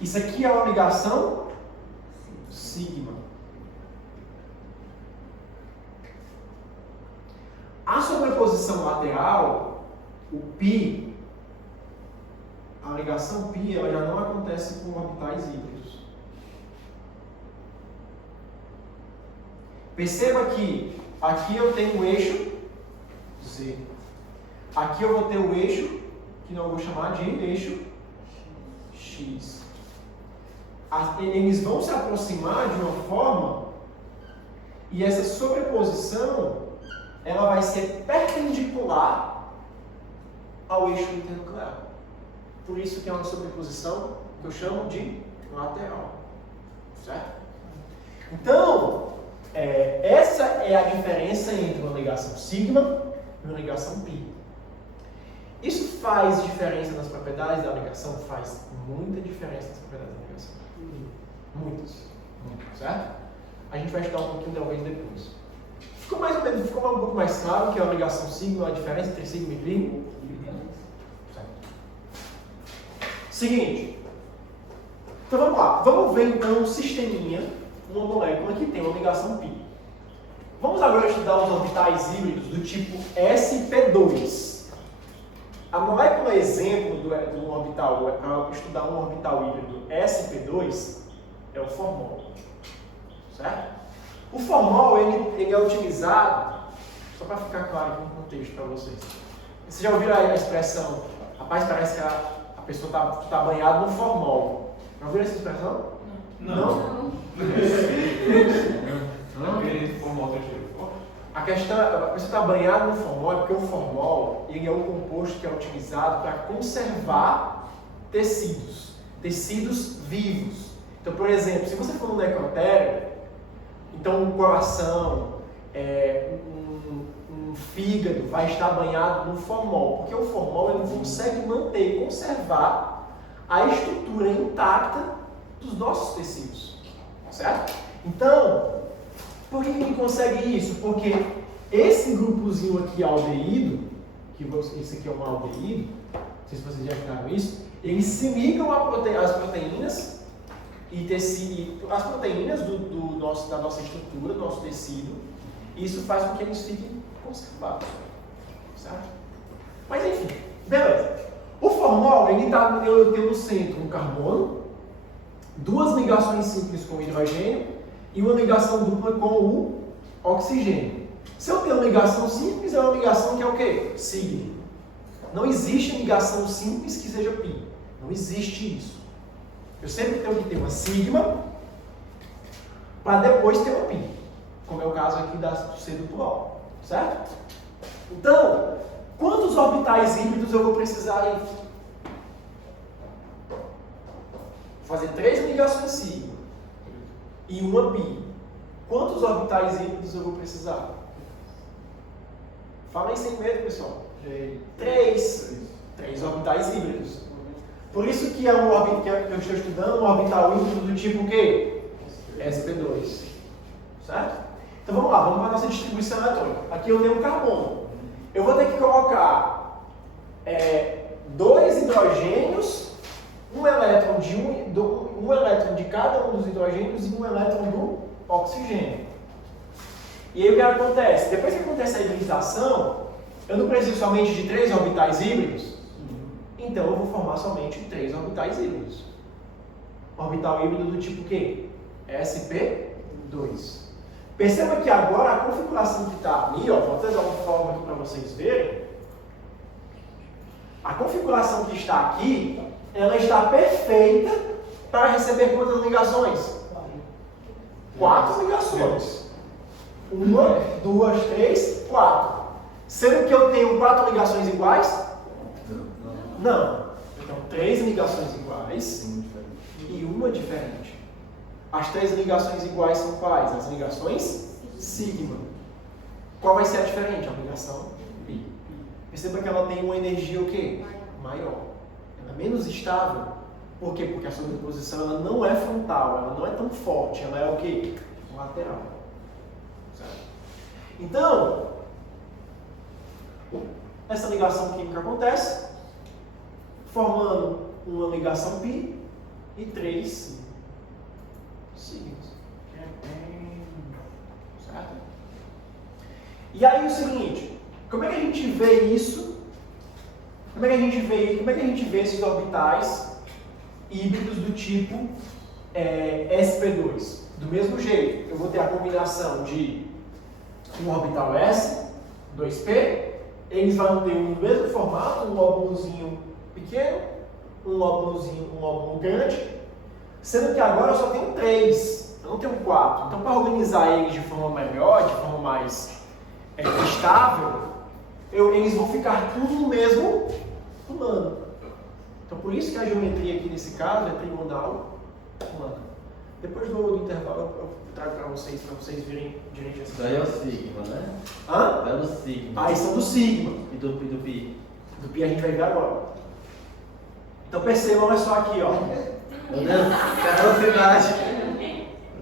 Isso aqui é uma ligação sigma. A sobreposição lateral, o π, a ligação π, ela já não acontece com orbitais híbridos. Perceba que aqui eu tenho o eixo Z. Aqui eu vou ter o eixo, que não vou chamar de eixo X. Eles vão se aproximar de uma forma e essa sobreposição ela vai ser perpendicular ao eixo internuclear. Por isso que é uma sobreposição que eu chamo de lateral. Certo? Então, essa é a diferença entre uma ligação sigma e uma ligação π. Isso faz diferença nas propriedades da ligação? Faz muita diferença nas propriedades da ligação. Muitas. Certo? A gente vai estudar um pouquinho talvez depois. Ficou mais ou menos, ficou um pouco mais claro que é uma ligação sigma, a diferença entre sigma e pi? Seguinte. Então vamos lá. Vamos ver então um sisteminha, uma molécula que tem uma ligação pi. Vamos agora estudar os orbitais híbridos do tipo sp2. A molécula exemplo do orbital, para estudar um orbital híbrido sp2, é o formol. Certo? O formol ele é utilizado, só para ficar claro aqui no contexto para vocês. Vocês já ouviram a expressão, rapaz, parece que a pessoa está banhada no formol. Já ouviram essa expressão? Não? Aquele formol terceiro. A questão, a pessoa está banhada no formol é porque o formol ele é um composto que é utilizado para conservar tecidos vivos. Então, por exemplo, se você for no necrotério, então um coração, um fígado vai estar banhado no formol, porque o formol ele consegue manter e conservar a estrutura intacta dos nossos tecidos, certo? Então, por que ele consegue isso? Porque esse grupozinho aqui aldeído, esse aqui é um aldeído, não sei se vocês já viram isso, eles se ligam às proteínas as proteínas da nossa estrutura, do nosso tecido, e isso faz com que eles fiquem conservados, certo? Mas enfim, beleza. O formol, ele tem no centro um carbono, duas ligações simples com o hidrogênio e uma ligação dupla com o oxigênio. Se eu tenho uma ligação simples, é uma ligação que é o quê? Sigma. Não existe ligação simples que seja pi. Não existe isso. Eu sempre tenho que ter uma sigma para depois ter uma pi, como é o caso aqui do C duplo O, certo? Então, quantos orbitais híbridos eu vou precisar aí? Vou fazer 3 ligações sigma e uma pi. Quantos orbitais híbridos eu vou precisar? Fala aí sem medo, pessoal. 3 orbitais híbridos. Por isso que é um orbital que eu estou estudando, um orbital híbrido do tipo o quê? sp2. Certo? Então vamos lá, vamos para a nossa distribuição eletrônica. Aqui eu tenho um carbono. Eu vou ter que colocar 2 hidrogênios, um elétron de cada um dos hidrogênios e um elétron do oxigênio. E aí o que acontece? Depois que acontece a hibridização, eu não preciso somente de 3 orbitais híbridos. Então eu vou formar somente 3 orbitais híbridos. Orbital híbrido do tipo quê? sp2. Perceba que agora a configuração que está ali, vou até dar uma forma aqui para vocês verem. A configuração que está aqui, ela está perfeita para receber quantas ligações? 4 ligações. 1, 2, 3, 4. Sendo que eu tenho 4 ligações iguais? Não. Então, 3 ligações iguais e uma diferente. As 3 ligações iguais são quais? As ligações sigma. Qual vai ser a diferente? A ligação pi. Perceba que ela tem uma energia o quê? Maior. Ela é menos estável. Por quê? Porque a sobreposição ela não é frontal, ela não é tão forte, ela é o quê? Lateral. Certo? Então, essa ligação química acontece formando uma ligação pi e 3 sigmas. Certo? E aí o seguinte, como é que a gente vê isso? Como é que a gente vê esses orbitais híbridos do tipo sp2? Do mesmo jeito, eu vou ter a combinação de um orbital S, 2p, eles vão ter o mesmo formato, um lóbulozinho pequeno, um lóbulo grande, sendo que agora eu só tenho 3, eu não tenho 4. Então, para organizar eles de forma melhor, de forma mais estável, eles vão ficar tudo no mesmo plano. Então, por isso que a geometria aqui nesse caso é trigonal plana. Depois do intervalo eu trago para vocês verem direito essa. Daí é o sigma, né? Hã? Daí é o sigma. Aí são do sigma. E do pi? Do pi a gente vai ver agora. Então percebam, olha só aqui, ó. Meu Deus, velocidade.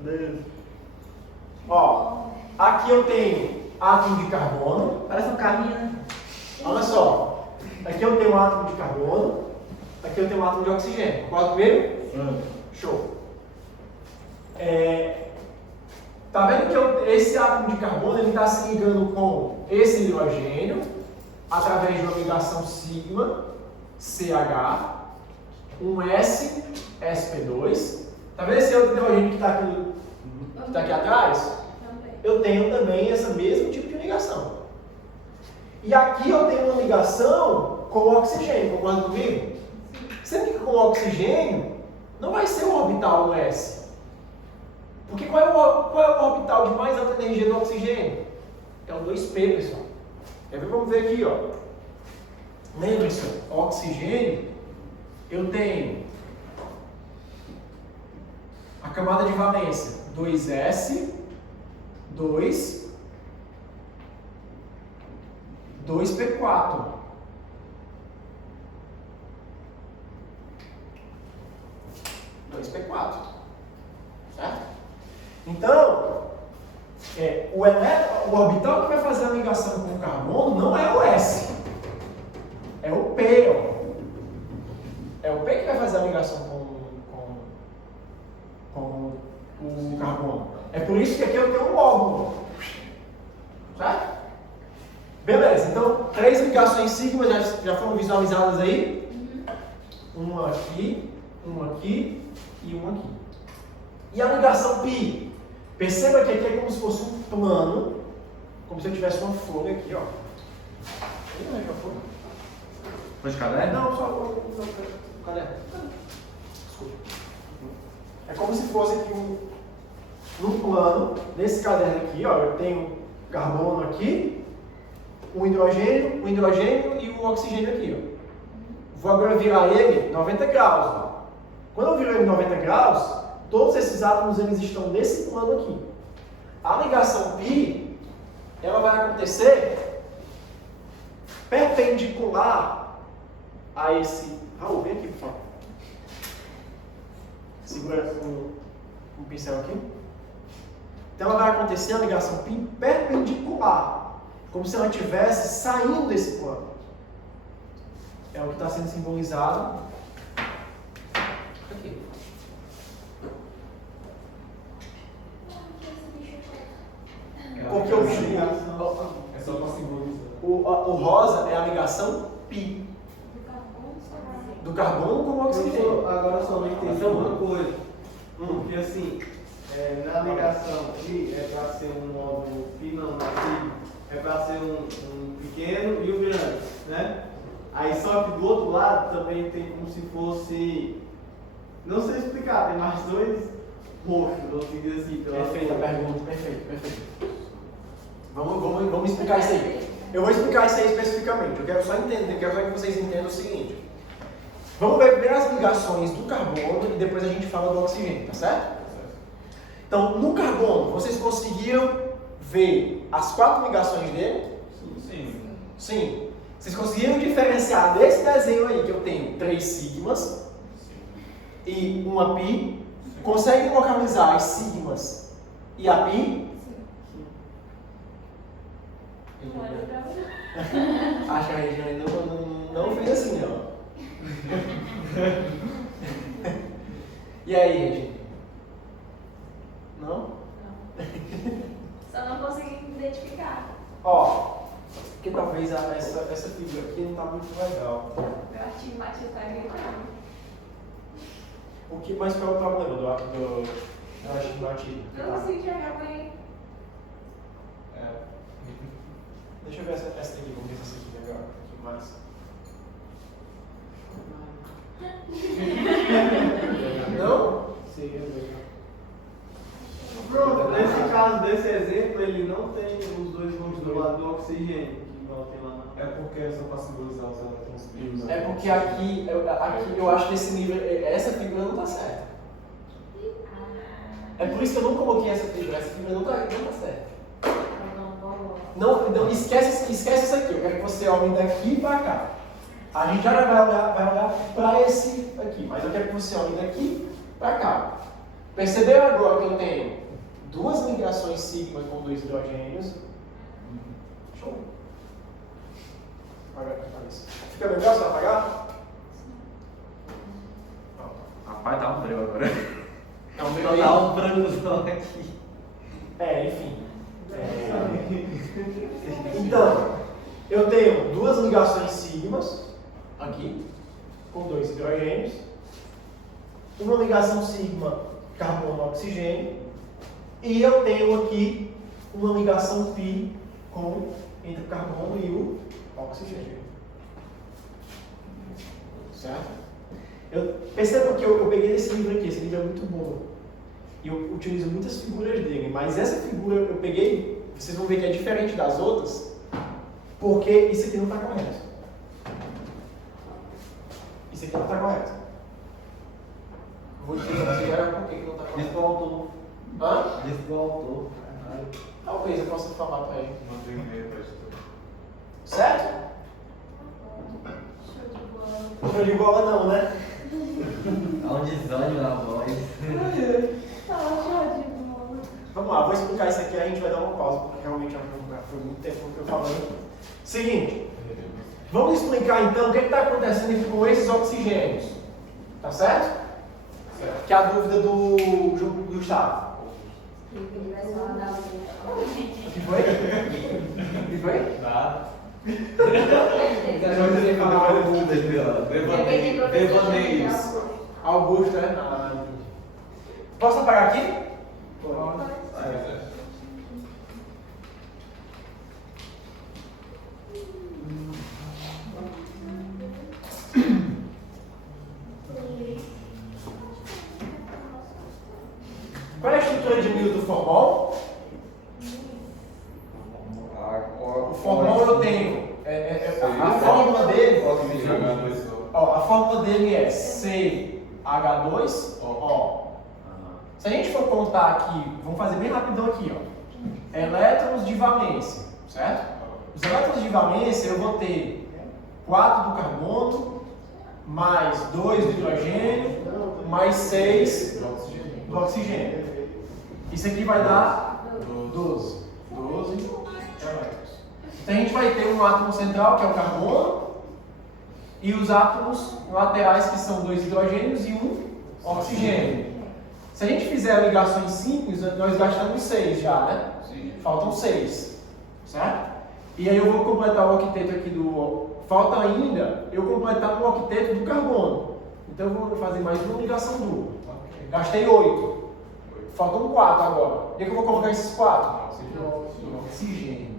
Meu Deus. Ó, aqui eu tenho átomo de carbono. Parece um carrinho, né? Olha só. Aqui eu tenho um átomo de carbono. Aqui eu tenho um átomo de oxigênio. Concorda comigo? Show. Tá vendo que esse átomo de carbono ele está se ligando com esse hidrogênio através de uma ligação sigma CH, um S, sp2. Tá vendo esse outro hidrogênio que está aqui atrás? Também. Eu tenho também esse mesmo tipo de ligação. E aqui eu tenho uma ligação com o oxigênio, concorda comigo? Sendo que com o oxigênio não vai ser o orbital no S. Porque qual é o orbital de mais alta energia do oxigênio? É o 2p, pessoal. Vamos ver aqui, ó. Lembre-se, oxigênio, eu tenho a camada de valência 2s, 2p4. Certo? Então, o orbital que vai fazer a ligação com o carbono não é o S, é o P. Ó. É o P que vai fazer a ligação com o carbono. É por isso que aqui eu tenho um óvulo. Certo? Beleza, então 3 ligações sigma já foram visualizadas aí? Uma aqui e uma aqui. E a ligação pi? Perceba que aqui é como se fosse um plano, como se eu tivesse uma folha aqui, ó. Não é uma folha? Foi de caderno? Não, só o caderno. Desculpa. É como se fosse aqui num plano, nesse caderno aqui, ó, eu tenho carbono aqui, um hidrogênio e o oxigênio aqui, ó. Vou agora virar ele 90 graus, ó. Quando eu viro ele 90 graus, todos esses átomos eles estão nesse plano aqui. A ligação π, ela vai acontecer perpendicular a esse... Raul, vem aqui, por favor. Segura um pincel aqui. Então ela vai acontecer a ligação π perpendicular, como se ela estivesse saindo desse plano. É o que está sendo simbolizado aqui. Porque o bicho É só para simbolizar. o rosa é a ligação π do carbono com o oxigênio. Agora eu só não entendi uma coisa. Porque assim, na ligação pi é para ser um módulo pi, não, é para ser um pequeno e um grande, né? Aí só que do outro lado também tem como se fosse, não sei explicar, tem mais 2 roxos, vamos dizer assim. Perfeita a pergunta, perfeito. Vamos explicar isso aí. Eu vou explicar isso aí especificamente. Eu quero só que vocês entendam o seguinte. Vamos ver primeiro as ligações do carbono e depois a gente fala do oxigênio, tá certo? Então, no carbono, vocês conseguiram ver as 4 ligações dele? Sim. Vocês conseguiram diferenciar desse desenho aí, que eu tenho 3 sigmas e uma π? Conseguem localizar as sigmas e a π? Acho que a região ainda não fez assim, ó. E aí, Regina? Não? Só não consegui identificar. Ó, porque talvez essa figura aqui não tá muito legal. Meu astigmatismo tá gritando. Mas qual é o problema do astigmatismo? Eu não consigo enxergar bem. Deixa eu ver essa daqui, vamos ver essa aqui agora. Aqui mais. Não? Sim, é legal. Pronto, nesse caso desse exemplo, ele não tem os 2 roxos do lado do oxigênio, que igual tem lá na... É porque é só para simbolizar os elétrons vivos. É porque aqui eu acho que esse nível, essa figura não tá certa. É por isso que eu não coloquei essa figura não tá certa. Não, esquece isso aqui, eu quero que você olhe daqui para cá. A gente já vai olhar para esse aqui, mas eu quero que você olhe daqui para cá. Perceberam agora que eu tenho 2 ligações sigma com 2 hidrogênios Show. Apagar aqui, aparece. Fica legal se apagar? Rapaz, dá um breu agora. É um Vou dar um brancozão aqui. Enfim. Então, eu tenho duas ligações sigmas aqui, com dois hidrogênios. Uma ligação sigma carbono-oxigênio. E eu tenho aqui uma ligação pi entre o carbono e o oxigênio. Certo? Perceba que eu peguei esse livro aqui, esse livro é muito bom. E eu utilizo muitas figuras dele, mas essa figura eu peguei, vocês vão ver que é diferente das outras, porque isso aqui não está correto. Isso aqui não está correto. Vou dizer para vocês agora por que não está correto. Diz pro autor. Hã? Diz pro autor. Talvez eu possa falar para ele. Manda um e-mail para editor. Certo? Show de bola. Show de bola não, né? Há um desânimo na voz. Show de bola. Vamos lá, vou explicar isso aqui, a gente vai dar uma pausa, porque realmente foi muito tempo que eu falando. Seguinte, vamos explicar então o que está acontecendo aqui com esses oxigênios. Tá certo? Certo. Que é a dúvida do Gustavo. Ele vai só dar O que foi? O que foi? Tá. um. falar Devaneios. Augusto, né? Ah, entendi. Posso apagar aqui? Qual é a estrutura de Newton do formol? O formol eu tenho. A fórmula dele. Ó, a fórmula dele é CH2O. Se a gente for contar aqui, vamos fazer bem rapidão aqui, ó. Elétrons de valência, certo? Os elétrons de valência eu vou ter 4 do carbono, mais 2 do hidrogênio, mais 6 do oxigênio. Isso aqui vai dar 12. 12 elétrons. Então a gente vai ter um átomo central, que é o carbono, e os átomos laterais, que são 2 hidrogênios e 1 oxigênio. Se a gente fizer ligações simples, nós gastamos 6 já, né? Sim. Faltam 6, certo? E aí eu vou completar o octeto aqui do... Falta ainda eu completar o octeto do carbono. Então eu vou fazer mais uma ligação dupla. Gastei 8. Faltam 4 agora. Onde é que eu vou colocar esses 4? No oxigênio.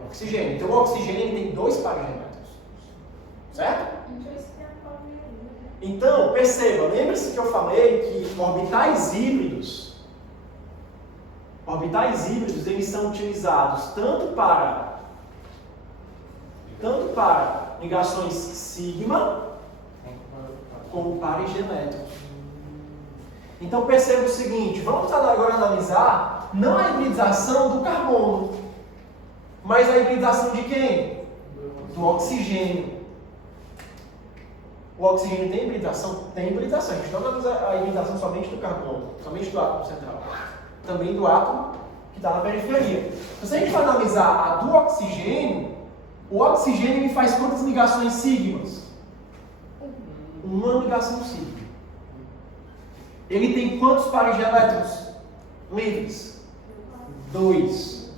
No oxigênio. Então o oxigênio ele tem 2 pares de elétrons. Certo? Então, perceba, lembre-se que eu falei que orbitais híbridos eles são utilizados tanto para ligações sigma como pares de elétrons. Então perceba o seguinte, vamos agora analisar não a hibridização do carbono, mas a hibridização de quem? Do oxigênio. O oxigênio tem hibridação? Tem hibridação. A gente não analisa a hibridação somente do carbono, somente do átomo central. Também do átomo que está na periferia. Então, se a gente for analisar a do oxigênio, o oxigênio ele faz quantas ligações sigmas? Uma ligação sigma. Ele tem quantos pares de elétrons livres? 2.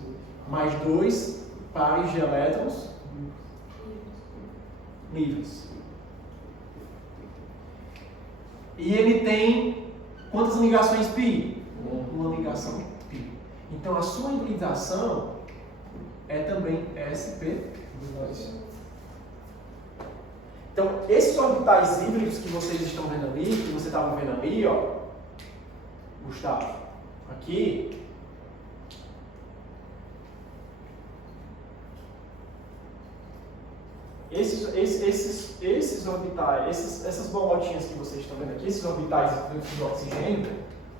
Mais 2 pares de elétrons livres. E ele tem quantas ligações π? Uma ligação π. Então a sua hibridação é também sp2. Então esses orbitais híbridos que vocês estão vendo ali, que você estava vendo ali, ó, Gustavo, aqui, esses orbitais, essas bolotinhas que vocês estão vendo aqui, esses orbitais do oxigênio,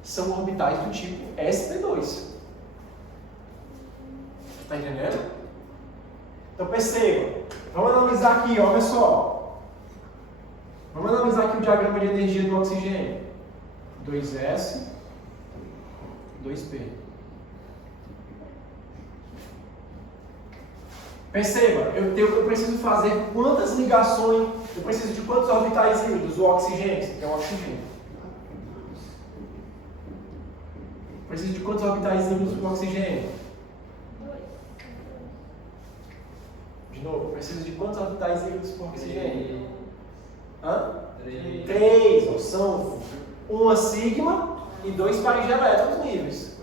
são orbitais do tipo sp2. Está entendendo? Então perceba, vamos analisar aqui, olha só. Vamos analisar aqui o diagrama de energia do oxigênio. 2s, 2p. Perceba, eu preciso fazer quantas ligações, eu preciso de quantos orbitais híbridos? O oxigênio, que é o oxigênio. Preciso de quantos orbitais híbridos do oxigênio? De novo, preciso de quantos orbitais híbridos por oxigênio? Hã? 3, ou são uma sigma e 2 pares de elétrons livres.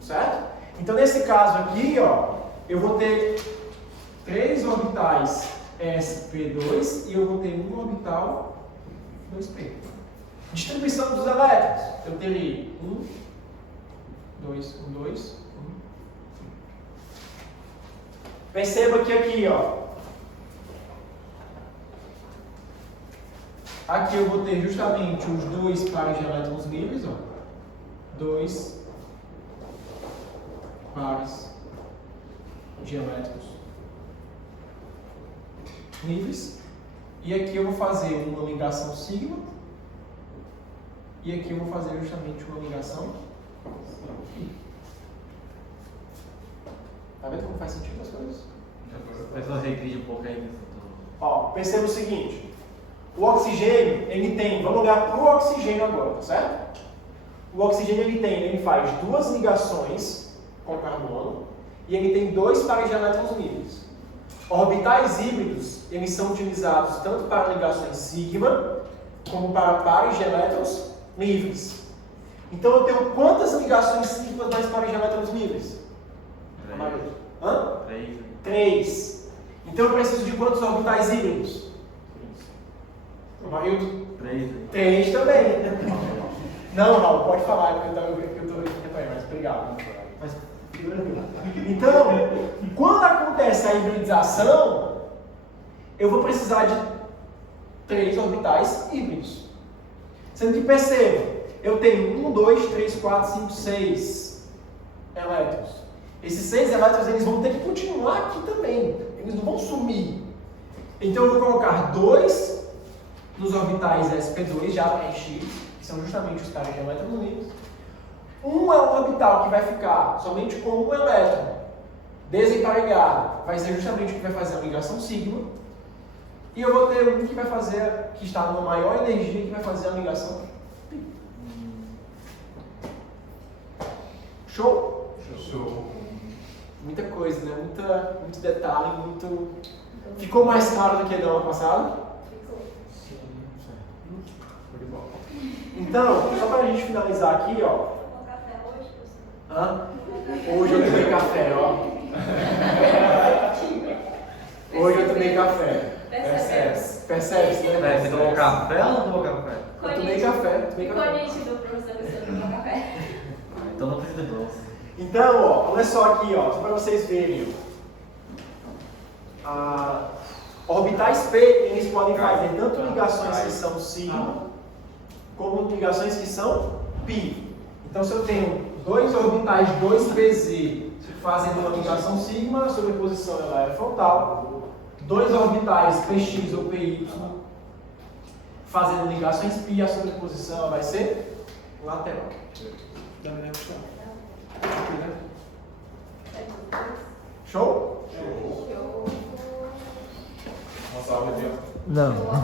Certo? Então nesse caso aqui, ó, eu vou ter 3 orbitais sp2 e eu vou ter um orbital 2p. Distribuição dos elétrons. Eu teria 1, 2, 1, 2, 1. Perceba que aqui, ó, aqui eu vou ter justamente os 2 pares de elétrons livres, ó. 2 pares de elétrons livres. E aqui eu vou fazer uma ligação sigma. E aqui eu vou fazer justamente uma ligação π. Tá vendo como faz sentido as coisas? A pessoa regride um pouco aí. Ó, perceba o seguinte. O oxigênio, ele tem, vamos olhar para o oxigênio agora, tá certo? O oxigênio ele faz 2 ligações com carbono e ele tem 2 pares de elétrons livres. Orbitais híbridos, eles são utilizados tanto para ligações sigma como para pares de elétrons livres. Então eu tenho quantas ligações sigma mais pares de elétrons livres? 3. Então eu preciso de quantos orbitais híbridos? Amarildo? 3 também. Não, Raul, pode falar, porque eu estou reparando, mas obrigado. Mas, então, quando acontece a hibridização, eu vou precisar de 3 orbitais híbridos. Sendo que perceba, eu tenho 1, 2, 3, 4, 5, 6 elétrons. Esses 6 elétrons eles vão ter que continuar aqui também. Eles não vão sumir. Então eu vou colocar 2 nos orbitais sp2 já preenchidos, que são justamente os pares de elétrons livres. Um é um orbital que vai ficar somente com um elétron desemparelhado, vai ser justamente o que vai fazer a ligação sigma. E eu vou ter um que vai fazer, que está numa maior energia, que vai fazer a ligação π. Show? Show. Muita coisa, né? Muito detalhe, muito... Ficou mais claro do que no ano passado? Ficou. Então, só para a gente finalizar aqui, ó. Tomou café hoje, professor? Hã? Hoje eu tomei café, ó. Hoje eu tomei café. Percebe-se, né? Você tomou café ou não tomou café? Eu tomei café, tomei Ficou café. nítido, professor, que você tomou café. Então não precisa de bronze. Então, ó, olha só aqui, ó, só para vocês verem. Orbitais P, eles podem fazer tanto ligações que são sigma, como ligações que são π. Então, se eu tenho 2 orbitais 2pz fazendo uma ligação sigma, a sobreposição ela é frontal. 2 orbitais px ou py fazendo ligações π, a sobreposição ela vai ser lateral. Show? Uma salva de Não.